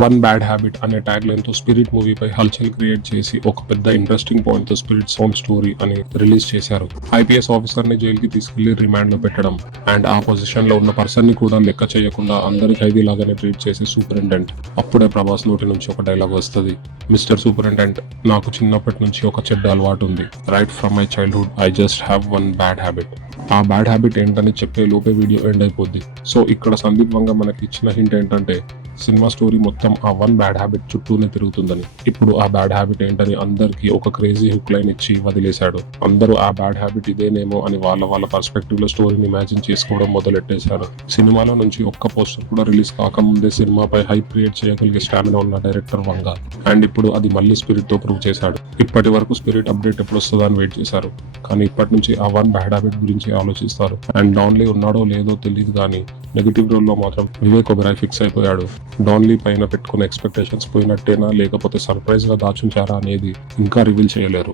One bad habit అనే tag line తో spirit మూవీపై హల్చల్ క్రియేట్ చేసి ఒక పెద్ద ఇంట్రెస్టింగ్ పాయింట్ తో స్పిరిట్ సౌండ్ స్టోరీ అని రిలీజ్ చేశారు. ఐపీఎస్ ఆఫీసర్ ని జైలుకి తీసుకెళ్లి రిమాండ్ లో పెట్టడం అండ్ ఆ పొజిషన్ లో ఉన్న పర్సన్ ని కూడా లెక్క చేయకుండా అందరి ఖైదీ లాగానే ట్రీట్ చేసే సూపరింటెండెంట్. అప్పుడే ప్రభాస్ నోటి నుంచి ఒక డైలాగ్ వస్తుంది, మిస్టర్ సూపరింటెండెంట్, నాకు చిన్నప్పటి నుంచి ఒక చెడ్డ అలవాటు ఉంది. Right from my childhood I just have one bad habit. ఆ బ్యాడ్ హ్యాబిట్ ఏంటని చెప్పే లోపే వీడియో ఎండ్ అయిపోద్ది. సో ఇక్కడ సందీప్ వంగ మనకి ఇచ్చిన హింట్ ఏంటంటే సినిమా స్టోరీ మొత్తం ఆ వన్ బ్యాడ్ హ్యాబిట్ చుట్టూనే తిరుగుతుందని. ఇప్పుడు ఆ బ్యాడ్ హ్యాబిట్ ఏంటని అందరికి ఒక క్రేజీ హుక్ లైన్ ఇచ్చి వదిలేశాడు. అందరూ ఆ బ్యాడ్ హ్యాబిట్ ఇదేనేమో అని వాళ్ళ పర్స్పెక్టివ్ లో స్టోరీని ఇమాజిన్ చేసుకోవడం మొదలెట్టేశారు. సినిమాలో నుంచి ఒక్క పోస్టర్ కూడా రిలీజ్ కాకముందే సినిమాపై హైప్ క్రియేట్ చేయగలిగే స్టామినా ఉన్న డైరెక్టర్ వంగ. అండ్ ఇప్పుడు అది మళ్ళీ స్పిరిట్ తో ప్రూవ్ చేశాడు. ఇప్పటి వరకు స్పిరిట్ అప్డేట్ ఎప్పుడు వస్తుందా అని వెయిట్ చేశారు, కానీ ఇప్పటి నుంచి ఆ వన్ బ్యాడ్ హ్యాబిట్ గురించి ఆలోచిస్తారు. అండ్ డాన్లీ ఉన్నాడో లేదో తెలియదు, కానీ నెగిటివ్ రోల్ లో మాత్రం వివేక్ ఒబెరాయ్ ఫిక్స్ అయిపోయాడు. డాన్లీ పైన పెట్టుకున్న ఎక్స్పెక్టేషన్స్ పోయినట్టేనా లేకపోతే సర్ప్రైజ్ గా దాచుంచారా అనేది ఇంకా రివీల్ చేయలేరు.